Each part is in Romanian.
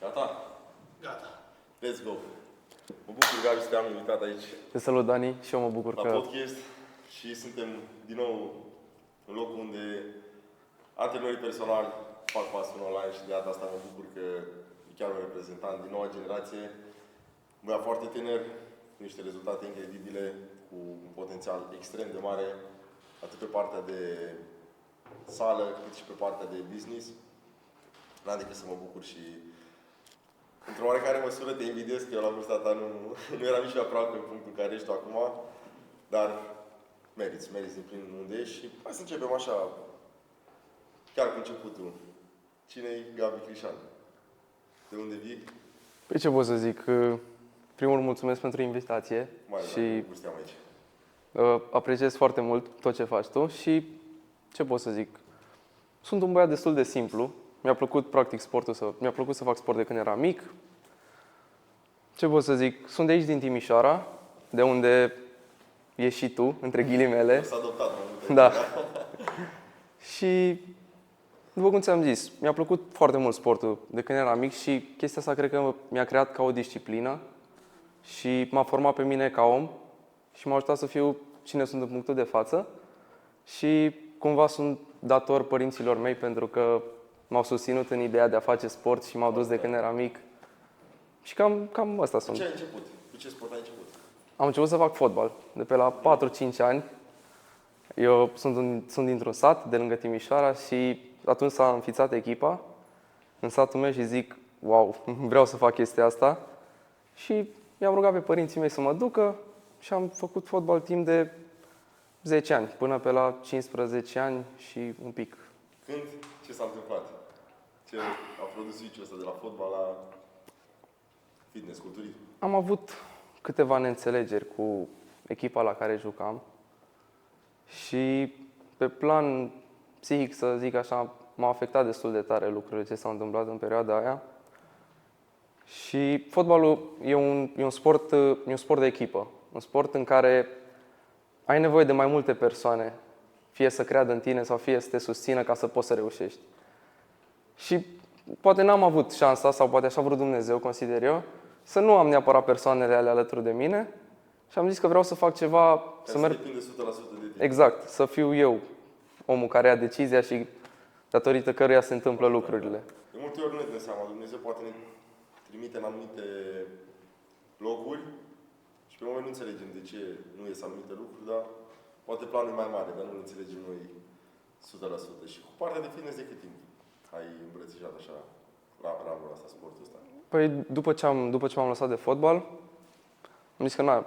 Gata? Gata. Let's go! Mă bucur, Gabi, să te-am invitat aici Te salut, Dani, și eu mă bucur la că... podcast și suntem din nou în locul unde antrenorii personali fac pasul online și de data asta mă bucur că e chiar un reprezentant din noua generație, băiat foarte tânăr, cu niște rezultate incredibile, cu un potențial extrem de mare, atât pe partea de sală, cât și pe partea de business. N-am decât să mă bucur și într-o oarecare măsură te invidiez că eu la vârsta ta nu eram nici aproape în punctul în care ești tu acum, dar meriți din plin unde ești și hai să începem așa, chiar cu începutul. Cine-i Gabi Crișan? De unde vii? Păi ce pot să zic? Primul rând, mulțumesc pentru invitație și aici. apreciez foarte mult tot ce faci tu și ce pot să zic? Sunt un băiat destul de simplu. Mi-a plăcut practic sportul, mi-a plăcut să fac sport de când eram mic. Ce pot să zic? Sunt de aici din Timișoara, de unde ești și tu, între ghilimele. S-a adoptat mai multe. Da. Și, după cum ți-am zis, mi-a plăcut foarte mult sportul de când eram mic și chestia asta cred că mi-a creat ca o disciplină și m-a format pe mine ca om și m-a ajutat să fiu cine sunt în punctul de față și cumva sunt dator părinților mei pentru că m-au susținut în ideea de a face sport și m-au dus de când eram mic. Și cam ăsta sunt. Ce ai început? Cu ce sport ai început? Am început să fac fotbal de pe la 4-5 ani. Eu sunt dintr-un sat de lângă Timișoara și atunci s-a înființat echipa în satul meu și zic, wow, vreau să fac chestia asta. Și i-am rugat pe părinții mei să mă ducă și am făcut fotbal timp de 10 ani, până pe la 15 ani și un pic. Când? Ce s-a întâmplat? Ce a produs switch-ul ăsta de la fotbal la fitness, culturism? Am avut câteva neînțelegeri cu echipa la care jucam și pe plan psihic, să zic așa, m-a afectat destul de tare lucrurile ce s-au întâmplat în perioada aia. Și fotbalul e un sport de echipă, un sport în care ai nevoie de mai multe persoane, fie să creadă în tine sau fie să te susțină ca să poți să reușești. Și poate n-am avut șansa, sau poate așa a vrut Dumnezeu, consider eu, să nu am neapărat persoanele alea alături de mine și am zis că vreau să fac ceva, să merg... depinde 100% de tine. Exact, să fiu eu omul care ia decizia și datorită căruia se întâmplă lucrurile. De multe ori nu ne dăm seama, Dumnezeu poate ne trimite în anumite locuri și pe moment nu înțelegem de ce nu ies anumite lucruri, dar poate planul e mai mare, dar nu înțelegem noi 100%. Și cu partea de fitness de cât timp ai îmbrățișat așa ramura asta, sportul ăsta? Păi după ce m-am lăsat de fotbal, am zis că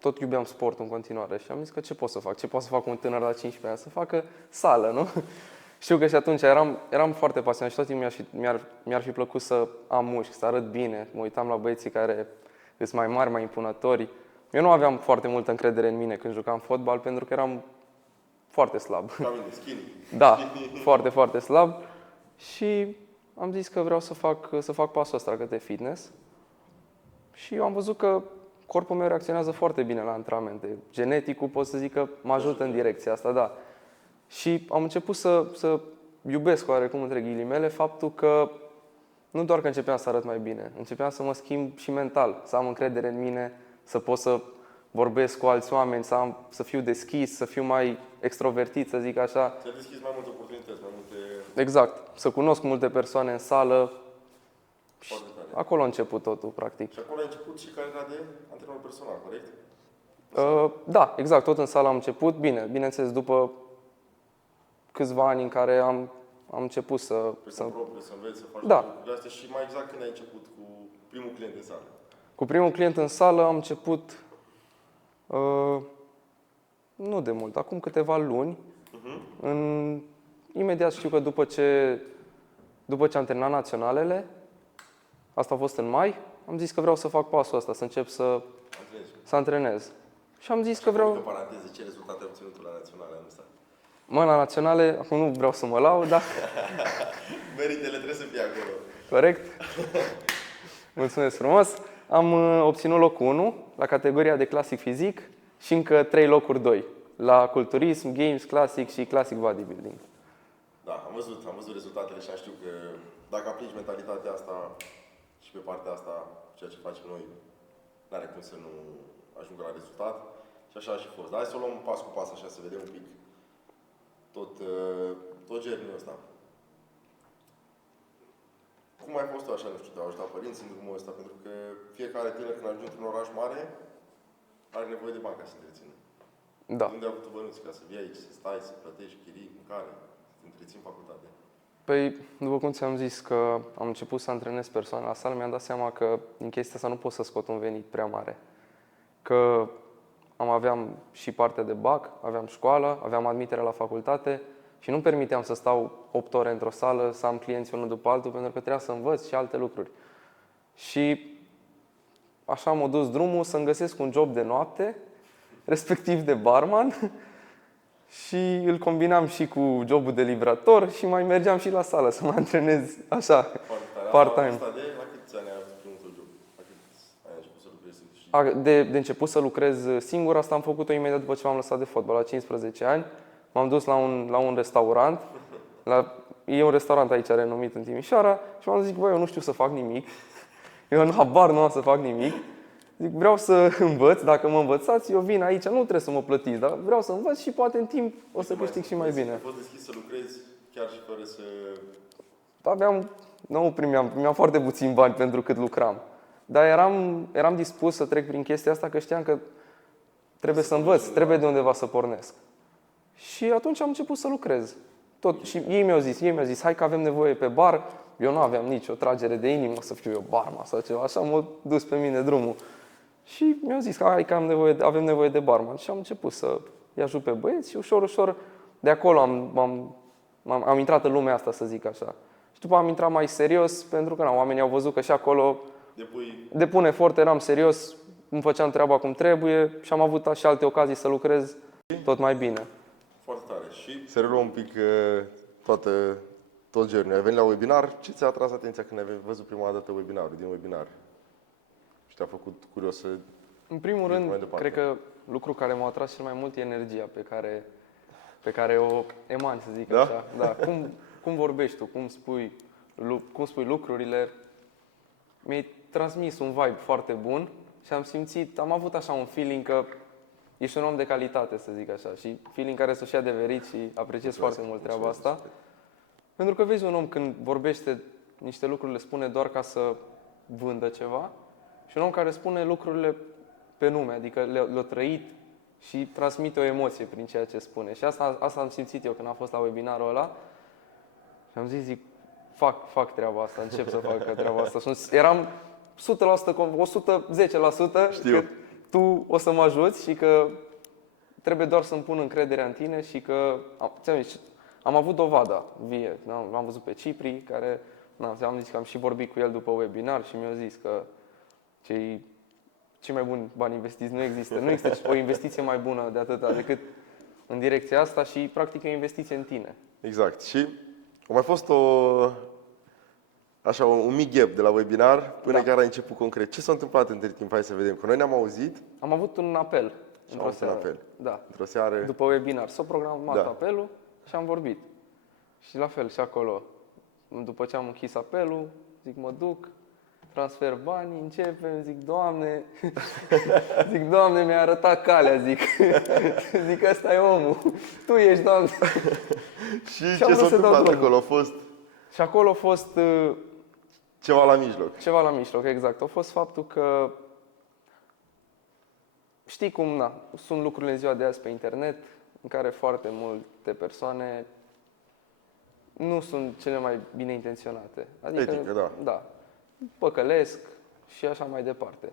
tot iubeam sportul în continuare și am zis că ce pot să fac? Ce pot să fac un tânăr la 15 ani? Să facă sală, nu? Știu că și atunci eram foarte pasionat și tot timpul mi-ar fi plăcut să am mușchi, să arăt bine. Mă uitam la băieții care sunt mai mari, mai impunători. Eu nu aveam foarte multă încredere în mine când jucam fotbal pentru că eram foarte slab. Ca mine, skinny. Da, foarte, foarte slab. Și am zis că vreau să fac pasul ăsta către fitness. Și eu am văzut că corpul meu reacționează foarte bine la antrenamente. Geneticul pot să zic că mă ajută în direcția asta, da. Și am început să iubesc oarecum între ghilimele faptul că nu doar că începeam să arăt mai bine, începeam să mă schimb și mental, să am încredere în mine, să pot să vorbesc cu alți oameni, să fiu deschis, să fiu mai extrovertit, să zic așa. Ți-a deschis mai multe oportunități, mai multe... Exact, să cunosc multe persoane în sală. Foarte tare. Acolo a început totul, practic. Și acolo a început și cariera de antrenor personal, corect? Da, exact, tot în sală am început. Bineînțeles, după câțiva ani în care am început să propriu, să înveți, să faci lucrurile astea și mai exact când ai început cu primul client în sală. Cu primul client în sală am început nu de mult, acum câteva luni. Imediat știu că după ce am terminat naționalele, asta a fost în mai, am zis că vreau să fac pasul ăsta, să încep să antrenez. Și am zis că vreau... În paranteză, ce rezultate ai obținut la naționale anul ăsta? La naționale, acum nu vreau să mă laud, dar... Meritele trebuie să fie acolo. Corect? Mulțumesc frumos! Am obținut locul 1 la categoria de clasic fizic și încă 3 locuri 2 la culturism, games, classic și classic bodybuilding. Da, am văzut rezultatele și știu că dacă aplici mentalitatea asta și pe partea asta, ceea ce facem noi, n-are cum să nu ajungă la rezultat. Și așa a și fost. Dar hai să o luăm pas cu pas, așa, să vedem un pic tot journey-ul ăsta. Cum ai fost tu așa, nu știu, te-au ajutat părinții în drumul ăsta? Pentru că fiecare tânăr când ajunge într-un oraș mare are nevoie de bani ca să te întrețină. Da. Unde ai avut bănuți ca să vii aici, să stai, să plătești chirii, mâncare, să te întreții în facultate? Păi, după cum ți-am zis că am început să antrenez persoane la sală, mi-am dat seama că din chestia asta nu pot să scot un venit prea mare. Că aveam și partea de BAC, aveam școală, aveam admiterea la facultate și nu-mi permiteam să stau 8 ore într-o sală, să am clienți unul după altul, pentru că trebuia să învăț și alte lucruri. Și așa m-a dus drumul să-mi găsesc un job de noapte, respectiv de barman, și îl combinam și cu jobul de livrator și mai mergeam și la sală să mă antrenez așa, part-time. La câți ani ai avut primul tău job? La câți ai început să lucrezi? De început să lucrez singur, asta am făcut-o imediat după ce m-am lăsat de fotbal, la 15 ani. M-am dus la un restaurant, e un restaurant aici renumit în Timișoara și m-am zis, băi, eu nu știu să fac nimic, eu în habar nu am să fac nimic. Zic, vreau să învăț, dacă mă învățați, eu vin aici, nu trebuie să mă plătiți, dar vreau să învăț și poate în timp o să câștig și mai bine. Ai fost deschis să lucrezi chiar și fără să... Primeam foarte puțin bani pentru cât lucram. Dar eram dispus să trec prin chestia asta, că știam că trebuie să învăț, trebuie de undeva să pornesc. Și atunci am început să lucrez. Și ei mi-au zis, hai că avem nevoie pe bar. Eu nu aveam nicio tragere de inimă să fiu eu barman sau ceva, așa m-a dus pe mine drumul. Și mi-au zis, hai că avem nevoie de barman. Și am început să-i ajut pe băieți și ușor, ușor, de acolo am intrat în lumea asta, să zic așa. Și după am intrat mai serios, pentru că oamenii au văzut că și acolo depun efort, eram serios, îmi făceam treaba cum trebuie și am avut și alte ocazii să lucrez tot mai bine. Foarte tare. Și să reluăm un pic tot journey. Ai venit la webinar, ce ți-a atras atenția când ai văzut prima dată webinarul, din webinar? Și te-a făcut curios să... În primul rând, cred că lucrul care m-a atras cel mai mult e energia pe care o emani, să zic așa. Da. Cum vorbești tu, cum spui lucrurile. Mi-ai transmis un vibe foarte bun și am avut așa un feeling că ești un om de calitate, să zic așa. Și feeling care să-și ia adeverit și apreciez foarte mult treaba asta. Pentru că vezi un om când vorbește niște lucruri, le spune doar ca să vândă ceva, și un om care spune lucrurile pe nume, adică le-a trăit și transmite o emoție prin ceea ce spune. Și asta am simțit eu când am fost la webinarul ăla și am zis, fac treaba asta, încep să fac treaba asta. Eram 100%, 110% că tu o să mă ajuți și că trebuie doar să-mi pun încrederea în tine și că am avut dovada vie. L-am văzut pe Cipri, care am zis că am și vorbit cu el după webinar și mi-a zis că cei mai buni bani investiți nu există. Nu există o investiție mai bună de atâta decât în direcția asta și practic e o investiție în tine. Exact. Și a mai fost un mic gap de la webinar până chiar a început concret. Ce s-a întâmplat între timp? Hai să vedem. Că noi ne-am auzit. Am avut un apel. Într-o seară. Da. Într-o seară. După webinar s-a programat apelul și am vorbit. Și la fel și acolo. După ce am închis apelul, zic mă duc, transfer bani, începem, zic Doamne, mi-a arătat calea, zic ăsta e omul, tu ești, Doamne. Și ce s-a întâmplat acolo? A fost? Și acolo a fost ceva la mijloc. Ceva la mijloc, exact. A fost faptul că știi cum, sunt lucrurile în ziua de azi pe internet în care foarte multe persoane nu sunt cele mai bine intenționate. Adică, da. Păcălesc și așa mai departe.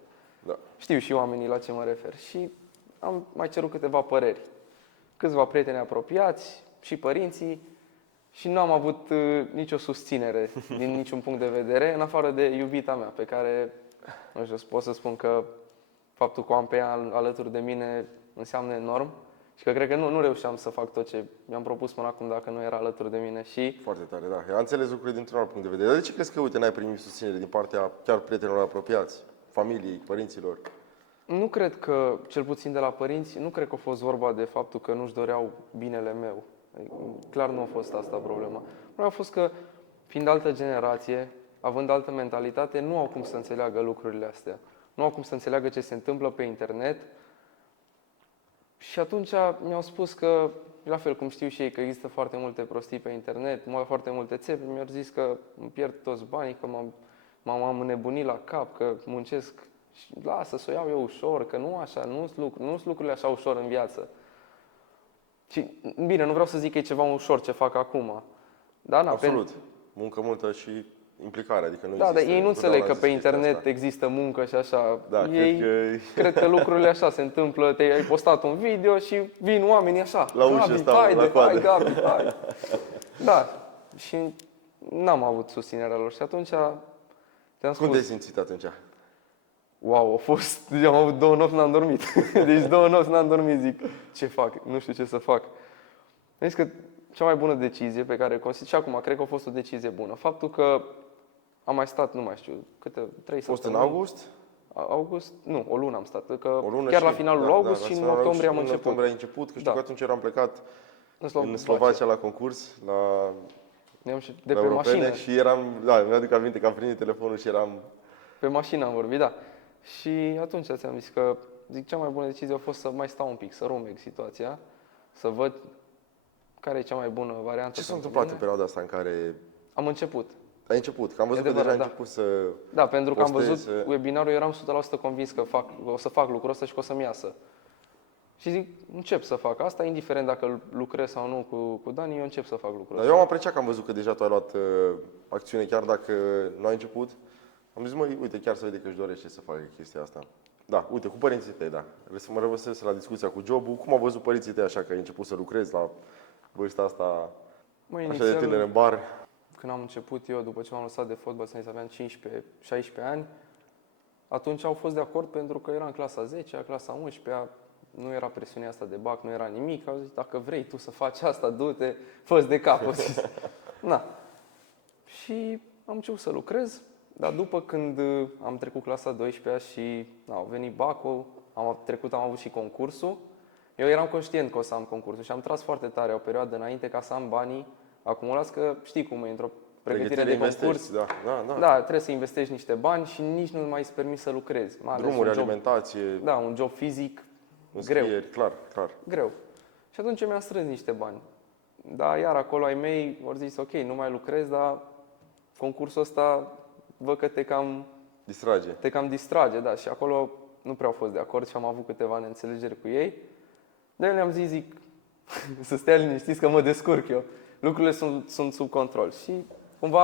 Da. Știu și oamenii la ce mă refer. Și am mai cerut câteva păreri. Câțiva prieteni apropiați și părinții și nu am avut nicio susținere din niciun punct de vedere, în afară de iubita mea, pe care, nu știu, pot să spun că faptul că o am pe ea alături de mine înseamnă enorm. Și că cred că nu reușeam să fac tot ce mi-am propus până acum dacă nu era alături de mine. Și foarte tare, da. Am înțeles lucrurile dintr-un alt punct de vedere. Dar de ce crezi că, uite, n-ai primit susținere din partea chiar prietenilor apropiați, familiei, părinților? Nu cred că, cel puțin de la părinți, nu cred că a fost vorba de faptul că nu-și doreau binele meu. Adică, clar nu a fost asta problema. Problema a fost că, fiind altă generație, având altă mentalitate, nu au cum să înțeleagă lucrurile astea. Nu au cum să înțeleagă ce se întâmplă pe internet. Și atunci mi-au spus că, la fel cum știu și ei, că există foarte multe prostii pe internet, foarte multe țepe, mi-au zis că îmi pierd toți banii, că m-am înnebunit la cap, că muncesc și lasă să o iau eu ușor, că nu așa, nu-s lucrurile așa ușor în viață. Și bine, nu vreau să zic că e ceva ușor ce fac acum. Dar, Absolut. Muncă multă și implicare, adică nu dar există. ei nu înțeleg că pe internet asta. există muncă și așa. Da, ei cred că lucrurile așa se întâmplă. Ai postat un video și vin oamenii așa. La ușă Gabi, stau, haide, la coadă. hai, Gabi, hai. Da, și n-am avut susținerea lor. Și atunci te-am spus... Cum te-ai simțit atunci? Wow, a fost... Am avut 2 nopți, n-am dormit. Deci 2 nopți n-am dormit, zic, ce fac? Nu știu ce să fac. Am zis că cea mai bună decizie pe care consider, și acum cred că a fost o decizie bună, faptul că am mai stat, nu mai știu, câte 3 A fost în săptămâni. august? August? Nu, o lună am stat. Că O lună chiar și, la finalul august și în octombrie am început. În octombrie ai început, că știu că atunci eram plecat în Slovacia la concurs, la de la pe europene mașină. și eram, da, mi-aduc aminte că am primit telefonul și eram... Pe mașină am vorbit, da. Și atunci ți-am zis că, cea mai bună decizie a fost să mai stau un pic, să rumeg situația, să văd care e cea mai bună variantă. Ce s-a întâmplat în perioada asta în care... Am început. Ai început, că am văzut că deja ai început să... Da, pentru că am văzut webinarul, eram 100% convins că o să fac lucrul ăsta și că o să-mi iasă. Și zic, încep să fac asta, indiferent dacă lucrez sau nu cu Dani, eu încep să fac lucrul ăsta. Eu am apreciat că am văzut că deja tu ai luat acțiune, chiar dacă nu ai început. Am zis, măi, uite, chiar să vede că își dorește să facă chestia asta. Da, uite, cu părinții tăi, da. Vreau să mă revărsesc la discuția cu jobul. Cum au văzut părinții tăi așa că ai început să lucrezi la vârsta asta, așa de tânăr în bar? Când am început eu, după ce m-am lăsat de fotbal, să aveam 15-16 ani, atunci au fost de acord pentru că eram clasa 10-a, clasa 11-a, nu era presiunea asta de bac, nu era nimic. Au zis, dacă vrei tu să faci asta, du-te, fă-ți de cap. Na. Și am început să lucrez, dar după când am trecut clasa 12-a și au venit bacul, am avut și concursul, eu eram conștient că o să am concursul și am tras foarte tare o perioadă înainte ca să am banii acumulați, că știi cum e, într-o pregătire de concurs. Da, trebuie să investești niște bani și nici nu mai îți permis să lucrezi. Drumuri, alimentație. Da, un job fizic, greu. Clar. Greu. Și atunci mi-am strâns niște bani. Dar iar acolo ai mei au zis, ok, nu mai lucrezi, dar concursul ăsta văd că te cam distrage, da. Și acolo nu prea au fost de acord și am avut câteva neînțelegeri cu ei. Dar eu le-am zis, zic, să stea liniștiți că mă descurc eu. Lucrurile sunt sub control. Și cumva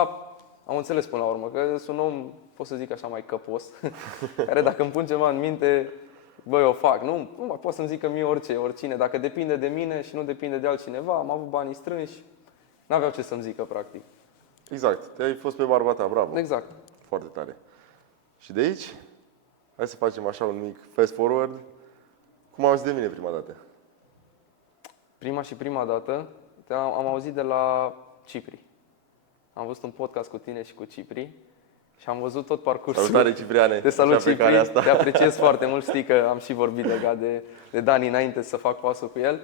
am înțeles până la urmă că sunt un om, pot să zic așa, mai căpos, care dacă îmi pun ceva în minte, băi, o fac. Nu mai pot să-mi zică mie oricine. Dacă depinde de mine și nu depinde de altcineva, am avut banii strânși, n-aveau ce să-mi zică, practic. Exact. Te-ai fost pe barba ta, bravo. Exact. Foarte tare. Și de aici, hai să facem așa un mic fast forward. Cum auzi de mine prima dată? Prima dată am auzit de la Cipri. Am văzut un podcast cu tine și cu Cipri și am văzut tot parcursul. Salutare, Cipriane! Te salut, Cipri! Te apreciez foarte mult, știi că am și vorbit legat de Dani înainte să fac pasul cu el.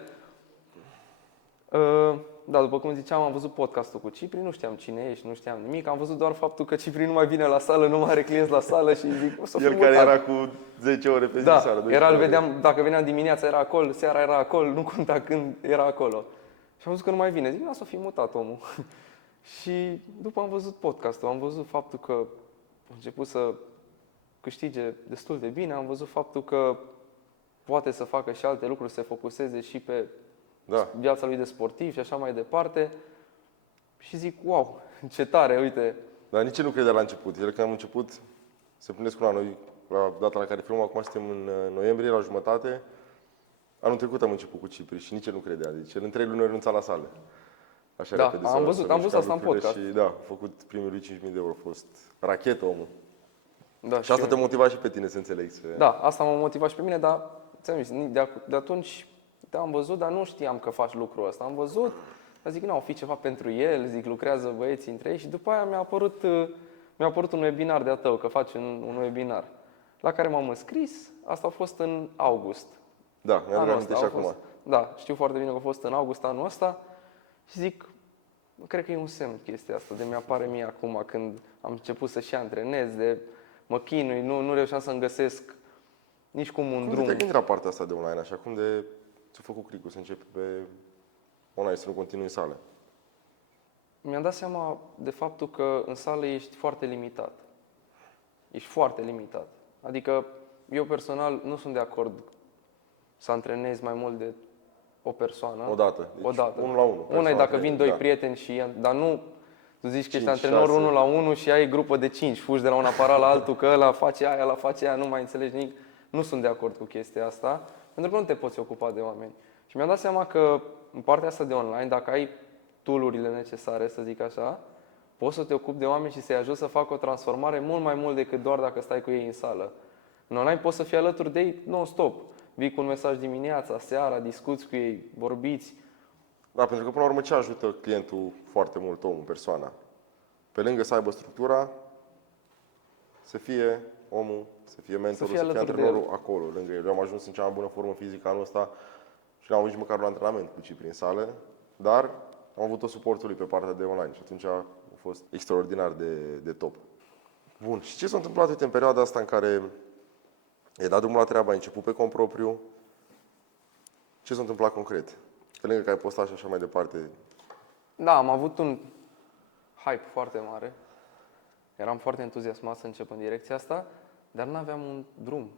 Da, după cum ziceam, am văzut podcastul cu Cipri, nu știam cine ești, nu știam nimic. Am văzut doar faptul că Cipri nu mai vine la sală, nu mai are clienți la sală și zic, o să fiu El care era cu 10 ore pe zi da, sală. îl vedeam, dacă veneam dimineața era acolo, seara era acolo, nu conta când era acolo. Și am văzut că nu mai vine. Zic, s-o fi mutat omul. Și după am văzut podcastul, am văzut faptul că a început să câștige destul de bine, am văzut faptul că poate să facă și alte lucruri, să se focuseze și pe viața lui de sportiv și așa mai departe. Și zic, wow, ce tare, uite. Dar nici nu credea la început. El când am început, se plinesc un an, noi, la data la care filmăm, acum suntem în noiembrie, la jumătate. Anul trecut am început cu Cipri și nici el nu credea. Deci el în 3 luni a renunțat la sală. Așa da, repede am văzut asta în podcast. Și da, a făcut primul lui 5.000 de euro. A fost rachetă omul. Da, și asta te motiva și pe tine, să înțeleg. Da, asta m-a motivat și pe mine, dar de atunci te-am văzut, dar nu știam că faci lucrul ăsta. Am văzut, zic, nu, o fi ceva pentru el, zic, lucrează băieții între ei și după aia mi-a apărut un webinar de-a tău, că faci un webinar, la care m-am înscris. Asta a fost în august. Da, mi-am aminte și acum. Da, știu foarte bine că a fost în august anul ăsta și zic, Cred că e un semn chestia asta, de mi-apare mie acum când am început să și antrenez, de mă chinui, nu reușeam să-mi găsesc nici cum un Cum drum. te-ai gândit la partea asta de online, așa? Cum de ți-a făcut clicul să începi pe online, să nu continui în sală? Mi-am dat seama de faptul că în sală ești foarte limitat. Ești foarte limitat. Adică eu personal nu sunt de acord să antrenez mai mult de o persoană. Odată. Deci Odată. 1 la 1. Una e dacă vin doi prieteni și... Dar nu... Tu zici că ești 5, antrenor 6. 1 la 1 și ai grupă de 5. Fugi de la un aparat la altul că ăla face aia, ăla face aia, nu mai înțelegi nimic. Nu sunt de acord cu chestia asta, pentru că nu te poți ocupa de oameni. Și mi-am dat seama că în partea asta de online, dacă ai tool-urile necesare, să zic așa, poți să te ocupi de oameni și să-i ajuți să facă o transformare mult mai mult decât doar dacă stai cu ei în sală. În online poți să fii alături de ei non-stop. Vii cu un mesaj dimineața, seara, discuți cu ei, vorbiți. Da, pentru că până la urmă ce ajută clientul foarte mult, omul, persoana? Pe lângă să aibă structura, să fie omul, să fie mentorul, să fie antrenorul acolo, lângă el. Eu am ajuns în cea mai bună formă fizică anul ăsta și n-am avut nici măcar un antrenament cu Cipri în sală, dar am avut tot suportul lui pe partea de online și atunci a fost extraordinar de top. Bun, și ce s-a întâmplat, uite, în perioada asta în care ai dat drumul la treabă, ai început pe cont propriu, ce s-a întâmplat concret? Pe lângă că ai postat și așa mai departe. Da, am avut un hype foarte mare. Eram foarte entuziasmat să încep în direcția asta, dar nu aveam un drum.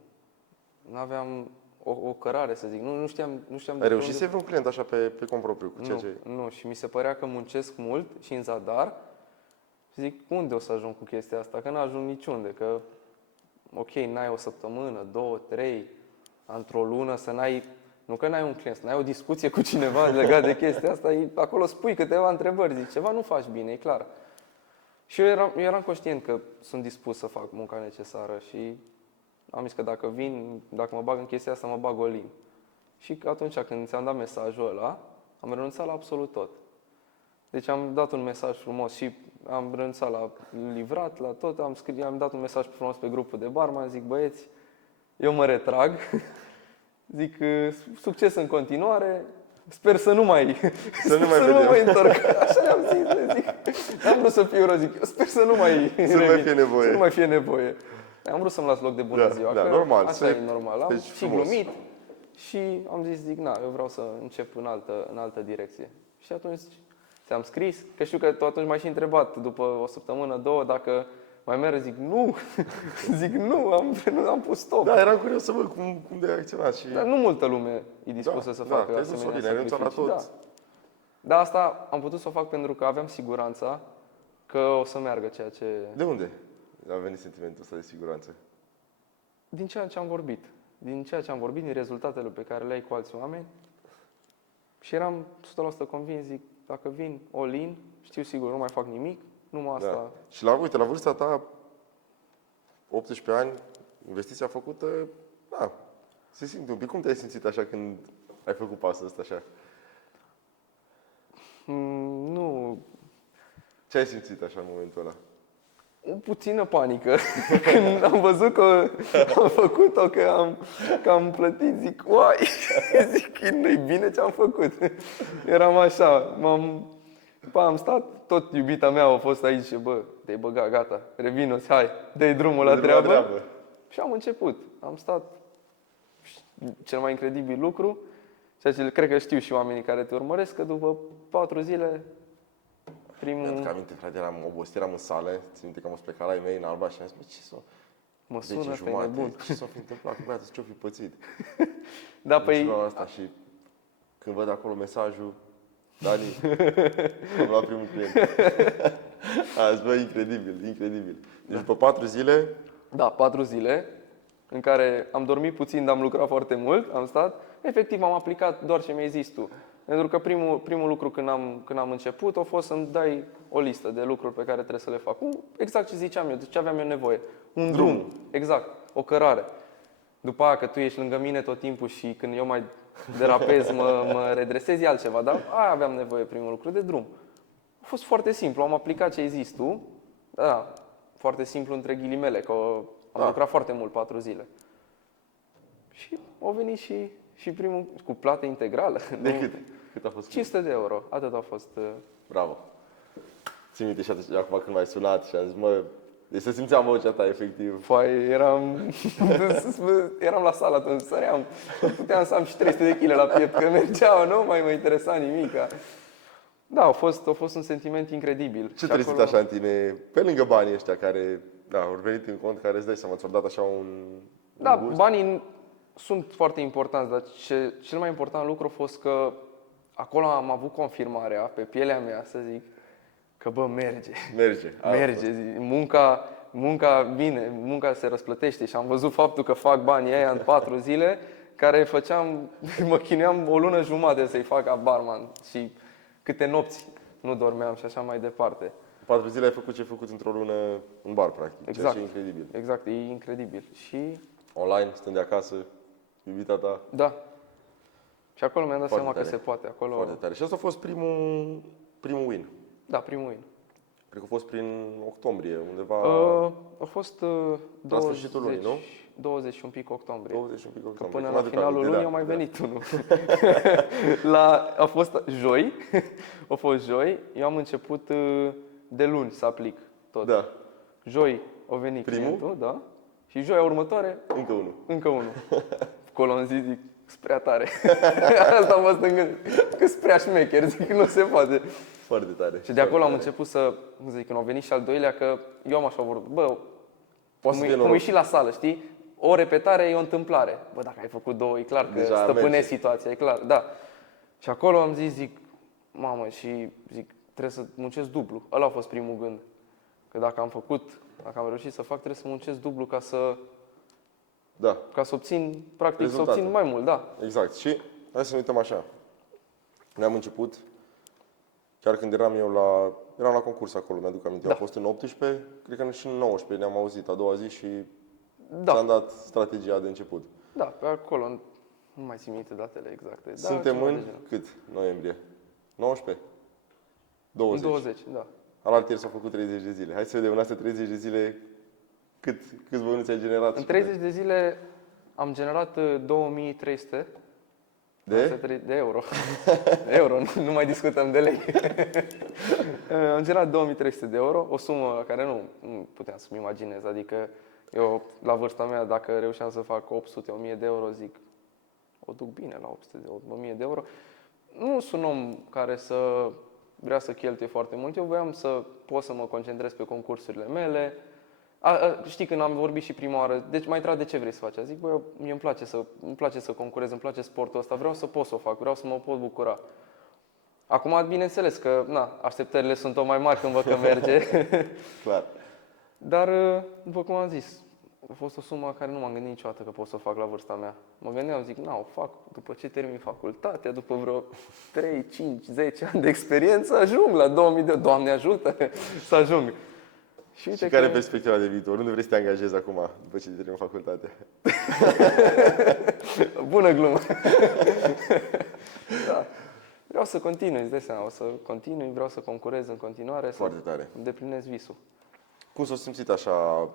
Nu aveam o cărare, să zic. Nu știam Ai reușit să iei vreun client așa pe cont propriu? Cu ceea ce... Nu, și mi se părea că muncesc mult și în zadar. Și zic, unde o să ajung cu chestia asta? Că n-ajung niciunde. Că, ok, n-ai o săptămână, 2, 3, într-o lună să n-ai... Nu că n-ai un client, să n-ai o discuție cu cineva legat de chestia asta, acolo spui câteva întrebări, zic, ceva nu faci bine, e clar. Și eu eram conștient că sunt dispus să fac munca necesară și am zis că dacă mă bag în chestia asta, mă bag all-in. Și atunci când ți-am dat mesajul ăla, am renunțat la absolut tot. Deci am dat un mesaj frumos și am renunțat la livrat, la tot, am dat un mesaj frumos pe grupul de barman, zic, băieți, eu mă retrag. Zic, succes în continuare, sper să nu mai întorc. Așa i-am zis, zic. N-am vrut să fiu rău, zic, sper să nu mai fie nevoie. Am vrut să-mi las loc de bună ziua, da, că normal, așa e normal. Am deci și glumit și am zis, eu vreau să încep în altă direcție. Și atunci ți-am scris, că știu că tu atunci m-ai și întrebat după o săptămână, 2, dacă mai merg, zic nu, am pus stop. Da, eram curios să văd cum de acționat și... Dar nu multă lume e dispusă să facă asemenea sacrificii. Da. Dar asta am putut să o fac pentru că aveam siguranța că o să meargă ceea ce... De unde a venit sentimentul ăsta de siguranță? Din ceea ce am vorbit. Din rezultatele pe care le ai cu alți oameni. Și eram 100% convins, zic, dacă vin all-in, știu sigur, nu mai fac nimic, numai asta. Da. Și la vârsta ta, 18 ani, investiția făcută, da, se simte un pic. Cum te-ai simțit așa când ai făcut pasul ăsta așa? Nu. Ce ai simțit așa în momentul ăla? O puțină panică. Când am văzut că am făcut-o, că am plătit, zic, uai, zic, nu-i bine ce am făcut. Eram așa, am stat, tot iubita mea a fost aici și te-ai băgat, gata, revino, hai, dă-i drumul la treabă. Și am început. Am stat, cel mai incredibil lucru, ceea ce cred că știu și oamenii care te urmăresc, că după 4 zile, Mi-aduc aminte, frate, eram obosit, eram în sală, țin minte că am fost plecat la ei mei în Alba și am zis, ce s-o... Mă sună pe nebun. Ce s-o fi întâmplat cu băiatul, ce-o fi pățit? Da, păi... Asta și când văd acolo mesajul, Dani, am luat primul client. A zis, bă, incredibil. Deci după 4 zile... Da, 4 zile, în care am dormit puțin, dar am lucrat foarte mult, am stat. Efectiv, am aplicat doar ce mi-ai zis tu. Pentru că primul lucru când am început a fost să-mi dai o listă de lucruri pe care trebuie să le fac. Exact ce ziceam eu, de ce aveam eu nevoie. Un drum. Exact, o cărare. După aia că tu ești lângă mine tot timpul și când eu mai derapez, mă redresez, e altceva. Dar aia aveam nevoie, primul lucru, de drum. A fost foarte simplu, am aplicat ce ai zis tu. Da, foarte simplu între ghilimele, că am lucrat foarte mult, 4 zile. Și au venit și primul cu plată integrală. De cât? Cât a fost? 500 de euro, atât a fost. Bravo. Țin minte și atunci, acum când m-ai sunat și am zis, mă, deci se simțea vocea ta, efectiv. Păi eram la sală atunci, săream. Puteam să am și 300 de kg la piept, că mergeau, nu mai mă interesa nimica. Da, a fost un sentiment incredibil. Ce trezit așa în tine, pe lângă banii ăștia care, da, au venit în cont, care îți dai seama, ți-au dat așa un Da, gust? banii sunt foarte importanți, dar cel mai important lucru a fost că acolo am avut confirmarea pe pielea mea, să zic, că bă, merge. Merge. Merge. Munca bine, munca se răsplătește și am văzut faptul că fac banii aia în 4 zile, care mă chinuiam o lună jumătate să-i fac ca barman și câte nopți nu dormeam și așa mai departe. 4 zile ai făcut ce ai făcut într-o lună în bar, practic. Exact. Ceea ce e incredibil. Exact, e incredibil. Și Online, stând de acasă, iubita ta. da. Și acolo mi-am dat Foarte seama tare. că se poate. Acolo. Foarte tare. Și asta a fost primul win. Da, primul win. Cred că a fost prin octombrie, undeva A fost la sfârșitul lunii, nu? 20 și un pic octombrie. 20 și un pic Că octombrie. până Mă la aduc finalul aminte, lunii da, a mai da. venit unul. A fost joi. A fost joi. Eu am început de luni să aplic tot. Da, Joi a venit Primul? clientul, da. Și joia următoare, încă unul. încă unul. Acolo am zis, zic, sprea tare. Asta am fost în gând. Că sprea șmecher, zic, nu se poate. Foarte tare. Și de acolo am Foarte început să, cum zic, când au venit și al doilea, că eu am așa vorbit, bă, Poate să fie cum e noroc. și la sală, știi? O repetare e o întâmplare. Bă, dacă ai făcut două, e clar că Deja stăpânești merge. situația, e clar, da. Și acolo am zis, zic, mamă, și zic, trebuie să muncesc dublu. Ăla a fost primul gând. Că dacă am reușit să fac, trebuie să muncesc dublu ca să Da, obțin, practic, Rezultate. să obțin mai mult, da. exact. Și hai să ne uităm așa. Noi am început, chiar când eram la concurs acolo, mi-aduc aminte. Da. Am fost în 18, cred că și în 19 ne-am auzit a doua zi și Da, ți-am dat strategia de început. da, pe acolo, nu mai țin minte datele exacte. Da, Suntem ceva în de genul. cât? Noiembrie? 19? 20. În 20, da. Alaltieri s-au făcut 30 de zile. Hai să vedem în astea 30 de zile câți bănuți ai generat. În și 30 de zile am generat 2300 de euro. De euro, nu mai discutăm de lei. Am generat 2300 de euro, o sumă la care nu puteam să-mi imaginez. Adică eu, la vârsta mea, dacă reușeam să fac 800-1000 de euro, zic, o duc bine la 800-1000 de euro. Nu sunt om care să vrea să cheltuie foarte mult. Eu voiam să pot să mă concentrez pe concursurile mele. Știi, când am vorbit și prima oară, deci mai întrebat de ce vrei să faci? Zic, băi, mie îmi place să concurez, îmi place sportul ăsta, vreau să pot să o fac, vreau să mă pot bucura. Acum, bineînțeles că, așteptările sunt tot mai mari când văd că merge. clar. Dar, după cum am zis, a fost o sumă care nu m-am gândit niciodată că pot să o fac la vârsta mea. Mă gândeam, zic, o fac după ce termin facultatea, după vreo 3, 5, 10 ani de experiență, ajung la 2000 de... Doamne ajută să ajung. Și uite Și care e perspectiva de viitor? Unde vrei să te angajezi acum, după ce termin facultatea? Bună glumă! Da. Vreau să continui, îți dai seama, o să continui, vreau să concurez în continuare, Foarte să tare. îndeplinesc visul. Cum s-a simțit așa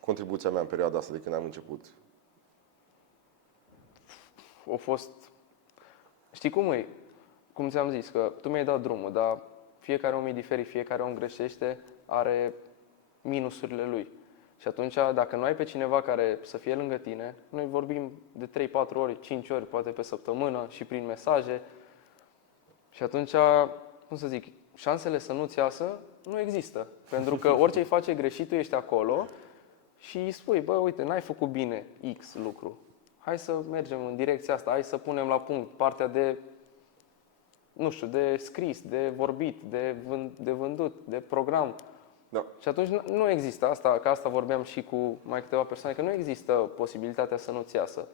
contribuția mea în perioada asta de când am început? A fost... Știi cum e? Cum ți-am zis, că tu mi-ai dat drumul, dar fiecare om e diferit, fiecare om greșește, are minusurile lui. Și atunci, dacă nu ai pe cineva care să fie lângă tine, noi vorbim de 3-4 ori, 5 ori, poate pe săptămână și prin mesaje. Și atunci, cum să zic, șansele să nu-ți iasă nu există. Pentru că orice îi face greșit, tu ești acolo și îi spui, bă, uite, n-ai făcut bine X lucru. Hai să mergem în direcția asta, hai să punem la punct partea de, nu știu, de scris, de vorbit, de vândut, de program. Da. Și atunci nu există asta, că asta vorbeam și cu mai câteva persoane, că nu există posibilitatea să nu-ți iasă.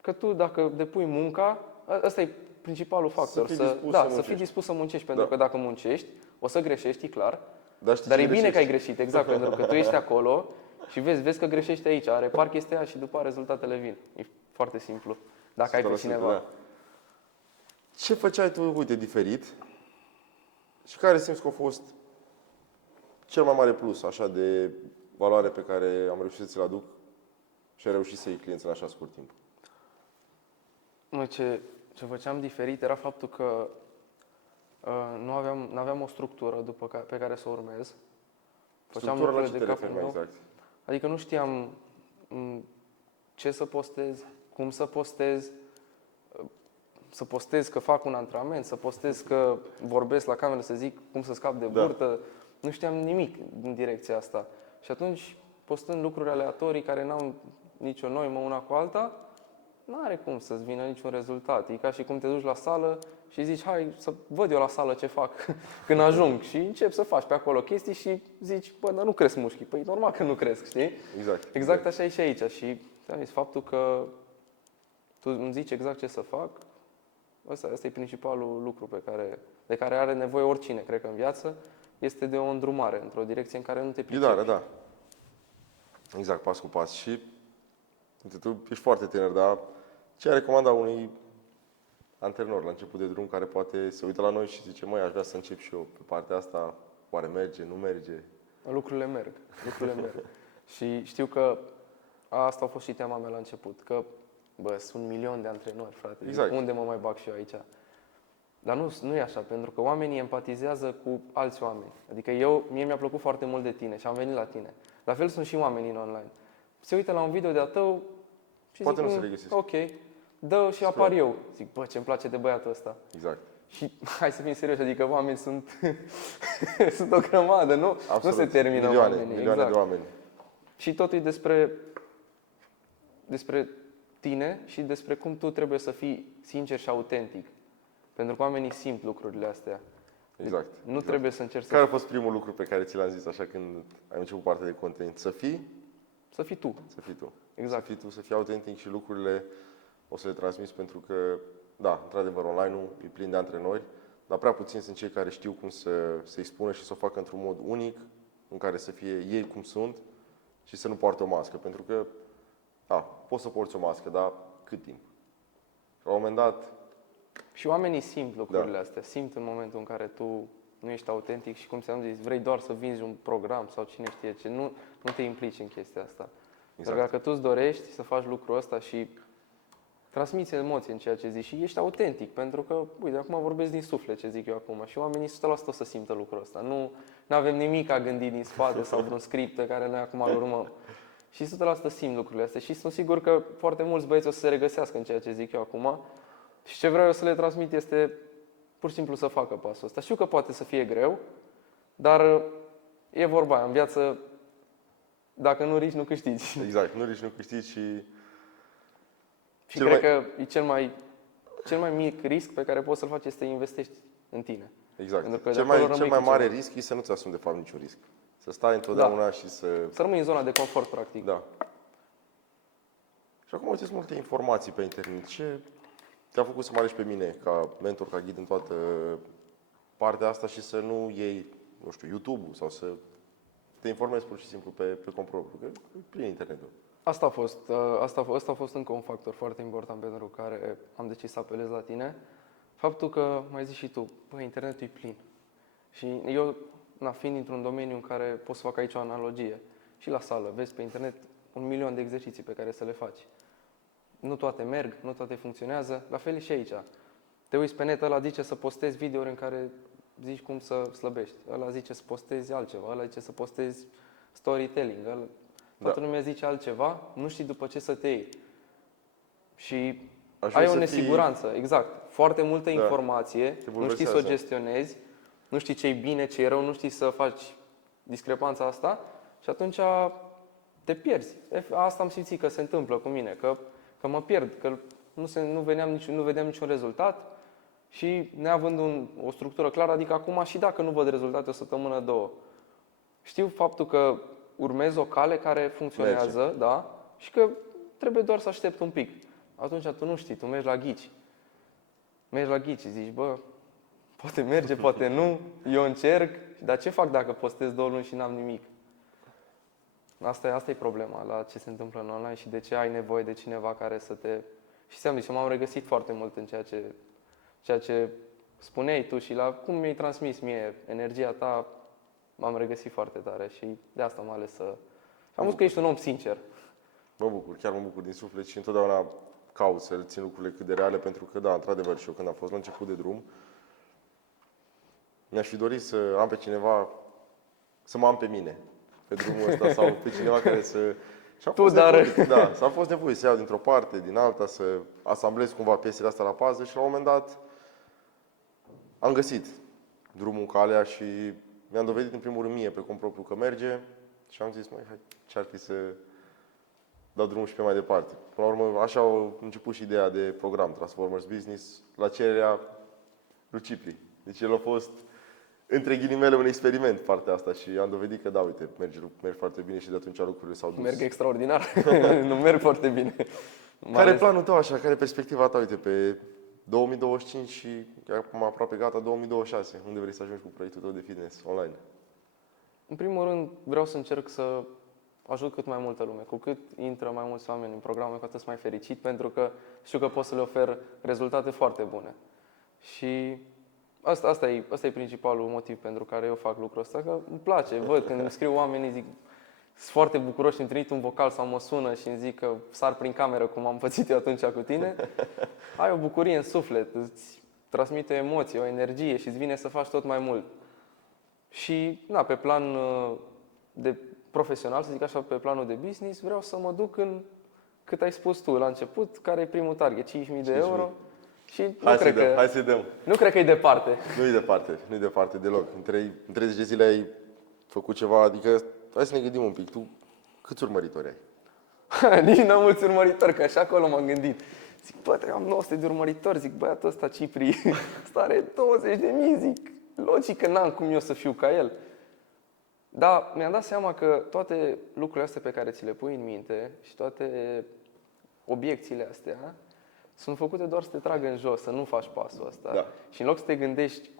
Că tu, dacă depui munca, ăsta e principalul factor. fii dispus să să muncești. fii dispus să muncești, pentru Da. că dacă muncești, o să greșești, e clar. Știi Dar ce e bine greșești? că ai greșit, exact, pentru că tu ești acolo și vezi că greșești aici, repar chestia aia și după aia rezultatele vin. E foarte simplu, dacă ai pe 100%, cineva. da. Ce făceai tu, uite, diferit și care simți că a fost cel mai mare plus, așa, de valoare pe care am reușit să ți-l aduc și ai reușit să iei clienți în așa scurt timp? Ce făceam diferit era faptul că Nu aveam o structură pe care să o urmez. Structura la ce lucrurile te de capul referi mai meu. exact? Adică nu știam ce să postez, cum să postez, să postez că fac un antrenament, să postez că vorbesc la cameră, să zic cum să scap de burtă. Nu știam nimic din direcția asta. Și atunci, postând lucruri aleatorii care n-au nicio noimă una cu alta, n-are cum să-ți vină niciun rezultat. E ca și cum te duci la sală și zici, hai să văd eu la sală ce fac când ajung. Și începi să faci pe acolo chestii și zici, bă, dar nu cresc mușchii. Păi normal că nu cresc, știi? Exact așa e și aici. Și ți-am zis, faptul că tu îmi zici exact ce să fac, ăsta e principalul lucru de care are nevoie oricine, cred că în viață, este de o îndrumare într-o direcție în care nu te pricepi. Da. Exact, pas cu pas. Și uite, tu ești foarte tânăr, dar ce ai recomanda unui antrenor la început de drum care poate se uită la noi și zice, măi, aș vrea să încep și eu pe partea asta, oare merge, nu merge? Lucrurile merg. Și știu că asta a fost și teama mea la început, că bă, sunt 1.000.000 de antrenori, frate. Exact. Unde mă mai bag și eu aici? Dar nu e așa, pentru că oamenii empatizează cu alți oameni. Adică mie mi-a plăcut foarte mult de tine și am venit la tine. La fel sunt și oamenii în online. Se uită la un video de-a tău și poate zic, nu se regăsesc. ok, dă și apar eu. Zic, bă, ce-mi place de băiatul ăsta. Exact. Și hai să fim serioși, adică oameni sunt, sunt o grămadă, nu? Absolut. Nu se termină oamenii. Milioane de oameni. Și totul e despre tine și despre cum tu trebuie să fii sincer și autentic. Pentru că oamenii simt lucrurile astea. Exact. Nu trebuie să încerci Care a fost primul lucru pe care ți l-am zis așa când ai început partea de content? Să fii tu. Să fii tu. Exact. Să fii tu, să fii autentic și lucrurile o să le transmiți pentru că, da, într-adevăr, online-ul e plin de antrenori, dar prea puțini sunt cei care știu cum să-i spună și să o facă într-un mod unic, în care să fie ei cum sunt și să nu poartă o mască. Pentru că, da, poți să porți o mască, dar cât timp? La un moment dat... Și oamenii simt lucrurile astea, simt în momentul în care tu nu ești autentic și, cum ți-am zis, vrei doar să vinzi un program sau cine știe ce, nu te implici în chestia asta. Exact. Dar dacă tu îți dorești să faci lucrul ăsta și transmiți emoții în ceea ce zici și ești autentic, pentru că, uite, acum vorbesc din suflet ce zic eu acum și oamenii 100% o să simtă lucrul ăsta. Nu avem nimic a gândit din spate sau vreun script pe care noi acum îl urmăm. Și 100% simt lucrurile astea și sunt sigur că foarte mulți băieți o să se regăsească în ceea ce zic eu acum. Și ce vreau eu să le transmit este pur și simplu să facă pasul ăsta. Știu că poate să fie greu, dar e vorba aia, în viață, dacă nu riști, nu câștigi. Exact, nu riști, nu câștigi și cred că e cel mai mic risc pe care poți să-l faci este să investești în tine. Exact. Pentru că cel mai mare risc e să nu-ți asumi de fapt niciun risc. Să stai întotdeauna și să rămâi în zona de confort, practic. Da. Și acum uite, sunt multe informații pe internet. Ce te-a făcut să mă alegi pe mine ca mentor, ca ghid în toată partea asta și să nu iei, nu știu, YouTube-ul sau să te informezi pur și simplu pe cont propriu, că e plin internetul. Asta a fost încă un factor foarte important pentru care am decis să apelez la tine. Faptul că, mai zici și tu, internetul e plin. Și eu, fiind într-un domeniu în care pot să fac aici o analogie, și la sală, vezi pe internet 1.000.000 de exerciții pe care să le faci. Nu toate merg, nu toate funcționează, la fel și aici. Te uiți pe net, ăla zice să postezi videouri în care zici cum să slăbești, ăla zice să postezi altceva, ăla zice să postezi storytelling, toată lumea zice altceva, nu știi după ce să te iei. Și ai o nesiguranță, exact. Foarte multă informație, nu știi să o gestionezi, nu știi ce e bine, ce e rău, nu știi să faci discrepanța asta și atunci te pierzi. Asta am simțit că se întâmplă cu mine, că mă pierd, că nu vedeam niciun rezultat și neavând o structură clară, adică acum și dacă nu văd rezultate o săptămână, două, știu faptul că urmez o cale care funcționează, da, și că trebuie doar să aștept un pic. Atunci tu nu știi, tu mergi la ghici. Mergi la ghici și zici, bă, poate merge, poate nu, eu încerc, dar ce fac dacă postez 2 luni și n-am nimic? Asta e problema la ce se întâmplă în online și de ce ai nevoie de cineva care să te... Și ți-am zis, eu m-am regăsit foarte mult în ceea ce spuneai tu și la cum mi-ai transmis mie energia ta, m-am regăsit foarte tare și de asta m-am ales să... Am văzut că ești un om sincer. Mă bucur, chiar mă bucur din suflet și întotdeauna caut să țin lucrurile cât de reale, pentru că, da, într-adevăr, și eu când am fost la început de drum, mi-aș fi dorit să am pe cineva, să mă am pe mine pe drumul ăsta sau pe cineva care să... Și am fost nevoie, da, s-a fost nevoie să iau dintr-o parte, din alta, să asamblez cumva piesele astea la puzzle și la un moment dat am găsit drumul, calea și mi-am dovedit în primul rând mie pe cont propriu că merge și am zis, măi, hai, ce-ar fi să dau drumul și pe mai departe. Până la urmă, așa a început și ideea de program Transformers Business la cererea lui Cipri. Deci el a fost, între ghilimele, un experiment partea asta și am dovedit că, da, uite, merg foarte bine și de atunci lucrurile s-au dus. Merg extraordinar. Nu merg foarte bine. Care e planul tău așa? Care e perspectiva ta, uite, pe 2025 și acum aproape gata 2026? Unde vrei să ajungi cu proiectul tău de fitness online? În primul rând, vreau să încerc să ajut cât mai multă lume. Cu cât intră mai mulți oameni în programul, cu atât sunt mai fericit, pentru că știu că pot să le ofer rezultate foarte bune. Și asta e principalul motiv pentru care eu fac lucrul ăsta, că îmi place. Văd când îmi scriu oamenii, zic, sunt foarte bucuroși, îmi trimit un vocal sau mă sună și îmi zic că sar prin cameră, cum am pățit eu atunci cu tine. Ai o bucurie în suflet, îți transmite o emoție, o energie și îți vine să faci tot mai mult. Și, pe plan de profesional, să zic așa, pe planul de business, vreau să mă duc în cât ai spus tu la început, care e primul target, 5.000 de euro. Și Hai să dăm. Nu cred că e departe. Nu e departe deloc. În 30 de zile ai făcut ceva, adică hai să ne gândim un pic. Tu câți urmăritori ai? Nici n-am mulți urmăritori, că așa acolo m-am gândit. Zic, am 900 de urmăritori, zic, băiatul ăsta Cipri, are 20.000, zic, logic că n-am cum eu să fiu ca el. Dar mi-am dat seama că toate lucrurile astea pe care ți le pui în minte și toate obiecțiile astea sunt făcute doar să te tragă în jos, să nu faci pasul ăsta. Da. Și în loc să te gândești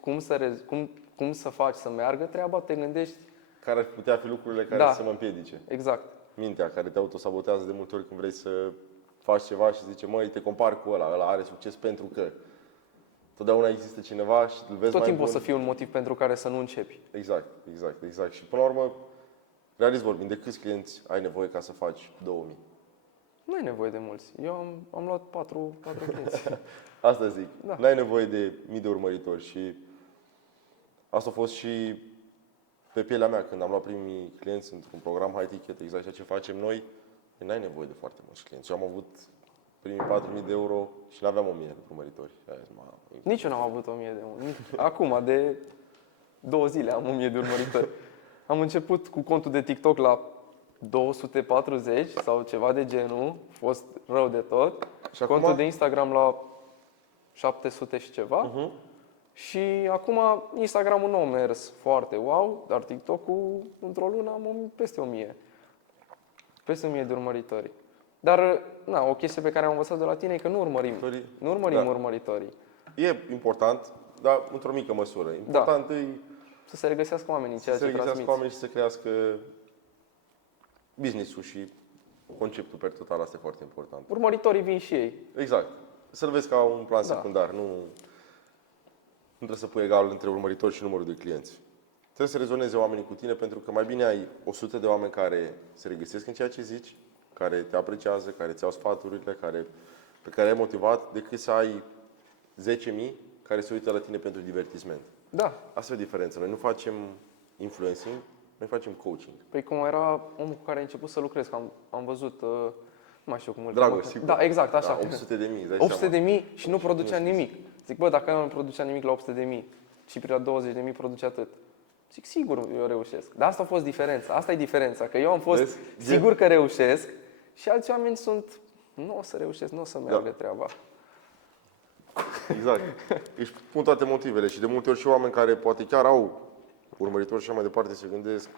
cum să faci să meargă treaba, te gândești... Care ar putea fi lucrurile care să mă împiedice. Exact. Mintea care te autosabotează de multe ori când vrei să faci ceva și zice, măi, te compari cu ăla are succes pentru că. Totdeauna există cineva și îl vezi tot mai timpul bun. o să fie un motiv pentru care să nu începi. Exact. Și până la urmă, realist vorbind, de câți clienți ai nevoie ca să faci 2000? Nu ai nevoie de mulți. Eu am luat 4 clienți. Asta zic. Da. Nu ai nevoie de mii de urmăritori și asta a fost și pe pielea mea când am luat primii clienți într-un program high ticket, exact ceea ce facem noi. N-ai nevoie de foarte mulți clienți. Eu am avut primii 4.000 de euro și n-aveam 1.000 de urmăritori. Nici eu n-am avut 1.000 de euro. Acum, de 2 zile am 1.000 de urmăritori. Am început cu contul de TikTok la 240 sau ceva de genul. A fost rău de tot. Și contul acum? de Instagram la 700 și ceva. Și acum Instagramul nu a mers foarte wow, dar TikTok-ul într-o lună am peste 1.000. Peste 1.000 de urmăritori. Dar, o chestie pe care am învățat de la tine e că nu urmărim urmăritorii. E important, dar într-o mică măsură. Important e să se regăsească oamenii în ceea ce transmiți. Să se regăsească oamenii și să crească business-ul și conceptul per total, asta e foarte important. Urmăritorii vin și ei. Exact. Să-l vezi ca un plan secundar, nu trebuie să pui egal între urmăritori și numărul de clienți. Trebuie să rezoneze oamenii cu tine pentru că mai bine ai 100 de oameni care se regăsesc în ceea ce zici, care te apreciază, care ți-au sfaturile, pe care ai motivat, decât să ai 10.000 care se uită la tine pentru divertisment. Da. Asta e o diferență. Noi nu facem influencing, noi facem coaching. Păi cum era omul cu care ai început să lucrezi, că am văzut, nu mai știu cum îl Dragoș, sigur. Da, exact, așa. Da, 800.000, 800.000 și nu producea nimic. Zic, dacă nu producea nimic la 800.000 și pe la 20.000 producea atât. Zic, sigur eu reușesc. Dar asta a fost diferența. Asta e diferența. Că eu am fost sigur că reușesc și alți oameni nu o să reușesc, nu o să meargă treaba. Exact. Își pun toate motivele și de multe ori și oameni care poate chiar au urmăritori și așa mai departe se gândesc.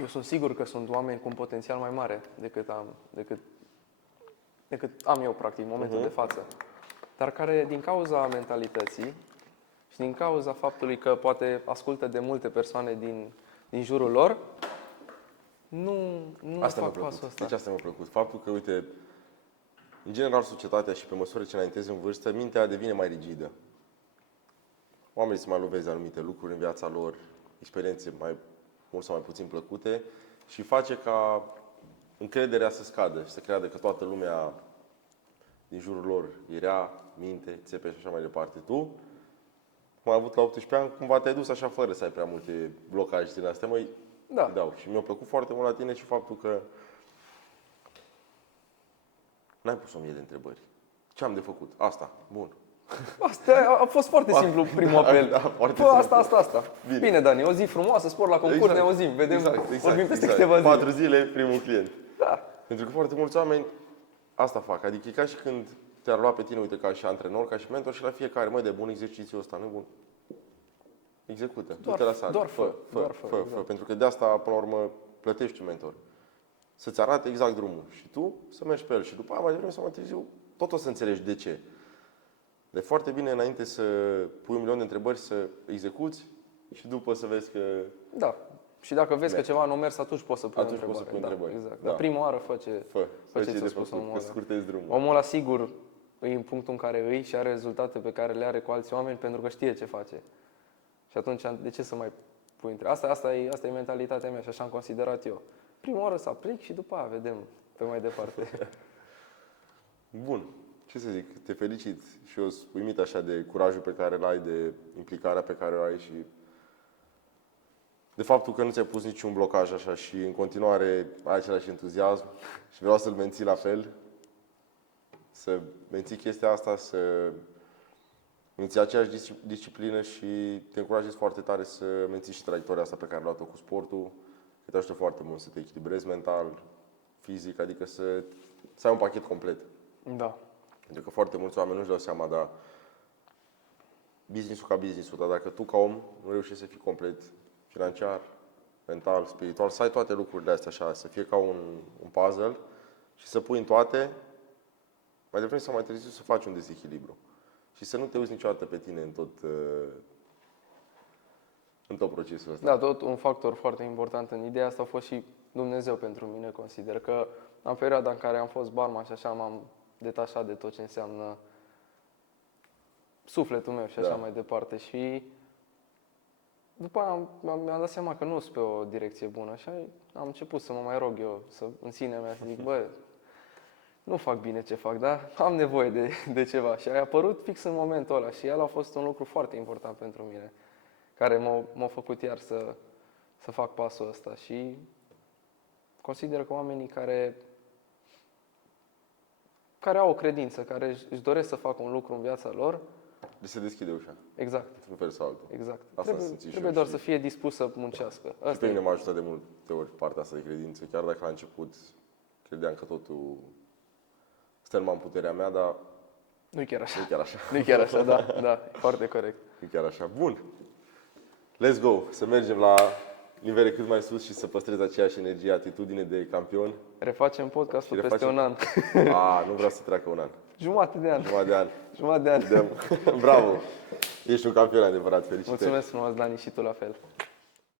Eu sunt sigur că sunt oameni cu un potențial mai mare decât am eu, practic, în momentul de față. Dar care, din cauza mentalității și din cauza faptului că poate ascultă de multe persoane din jurul lor, nu fac pasul ăsta. Deci asta mi-a plăcut. Faptul că, uite, în general, societatea și pe măsură ce înaintezi în vârstă, mintea devine mai rigidă. Oamenii se mai lovesc de anumite lucruri în viața lor, experiențe mai mult sau mai puțin plăcute și face ca încrederea să scadă și să creadă că toată lumea din jurul lor e rea, minte, țepe și așa mai departe. Tu, în cum ai avut la 18 ani, cumva te-ai dus așa fără să ai prea multe blocaje din astea, măi, Da. dau. Și mi-a plăcut foarte mult la tine și faptul că n-ai pus 1000 de întrebări. Ce am de făcut? Asta. Bun. Asta a fost foarte simplu primul apel. Da, foarte Fă simplu. asta. Bine, Dani, o zi frumoasă, spor la concurs, ne auzim, vedem, vorbim peste câteva zile. 4 zile, primul client. Da. Pentru că foarte mulți oameni asta fac. Adică e ca și când te-ar lua pe tine, uite, ca și antrenor, ca și mentor și la fiecare, măi, de bun exercițiul ăsta, nu bun. Execută, du-te la sală, fă. exact. Pentru că de asta, până la urmă, plătești un mentor. Să-ți arate exact drumul și tu să mergi pe el. Și după aia, mai devreme sau mai târziu, tot o să înțelegi de ce. De foarte bine, înainte să pui 1.000.000 de întrebări, să execuți și după să vezi că... Da. Și dacă vezi că ceva nu a mers, atunci poți să pui Atunci o poți să pui întrebări. Exact. Da. Dar prima oară fă ce ce ți-a de spus făcut, omul că ăla. scurtezi drumul. Omul ăla sigur e în punctul în care îi și are rezultate pe care le are cu alți oameni pentru că știe ce face. Și atunci, de ce să mai pui între... Asta e mentalitatea mea și așa am considerat eu. Prima oară să aplic și după aia vedem pe mai departe. Bun. Ce să zic, te felicit și eu sunt uimit așa de curajul pe care îl ai, de implicarea pe care o ai și de faptul că nu ți-ai pus niciun blocaj așa și în continuare ai același entuziasm și vreau să-l menții la fel. Să menții chestia asta, să menții aceeași disciplină și te încurajez foarte tare să menții și traiectoria asta pe care ai luat-o cu sportul, că te ajută foarte mult să te echilibrezi mental, fizic, adică să ai un pachet complet. Da. Pentru că foarte mulți oameni nu-și dau seama, dar business-ul ca business-ul, dar dacă tu ca om nu reușești să fii complet financiar, mental, spiritual, să ai toate lucrurile astea așa, să fie ca un puzzle și să pui în toate, mai devreme sau mai târziu să faci un dezechilibru. Și să nu te uiți niciodată pe tine în tot procesul ăsta. Da, tot un factor foarte important în ideea asta a fost și Dumnezeu pentru mine, consider că în perioada în care am fost barman și așa m-am detașat de tot ce înseamnă sufletul meu și așa mai departe și după aia mi-am dat seama că nu sunt pe o direcție bună și am început să mă mai rog eu în sinea mea să zic, bă, nu fac bine ce fac, dar am nevoie de ceva și a apărut fix în momentul ăla și el a fost un lucru foarte important pentru mine, care m-a făcut iar să fac pasul ăsta și consider că oamenii care au o credință, care își doresc să facă un lucru în viața lor, Deci se deschide ușa, exact, într-un fel sau altul. exact. Asta Trebuie doar să fie dispus să muncească. Și pe mine m-a ajutat de multe ori partea asta de credință, chiar dacă la început credeam că totul stă numai în puterea mea, dar nu-i chiar așa. nu e chiar așa. Nu-i chiar așa, da, foarte corect. Nu e chiar așa. Bun. Let's go! Să mergem la nivele cât mai sus și să păstrezi aceeași energie, atitudine de campion. Refacem podcastul Și peste un an. Nu vreau să treacă un an. Jumătate de an. Jumătate de an. Bravo! Ești un campion adevărat, felicitări! Mulțumesc frumos, Dani, și tu la fel.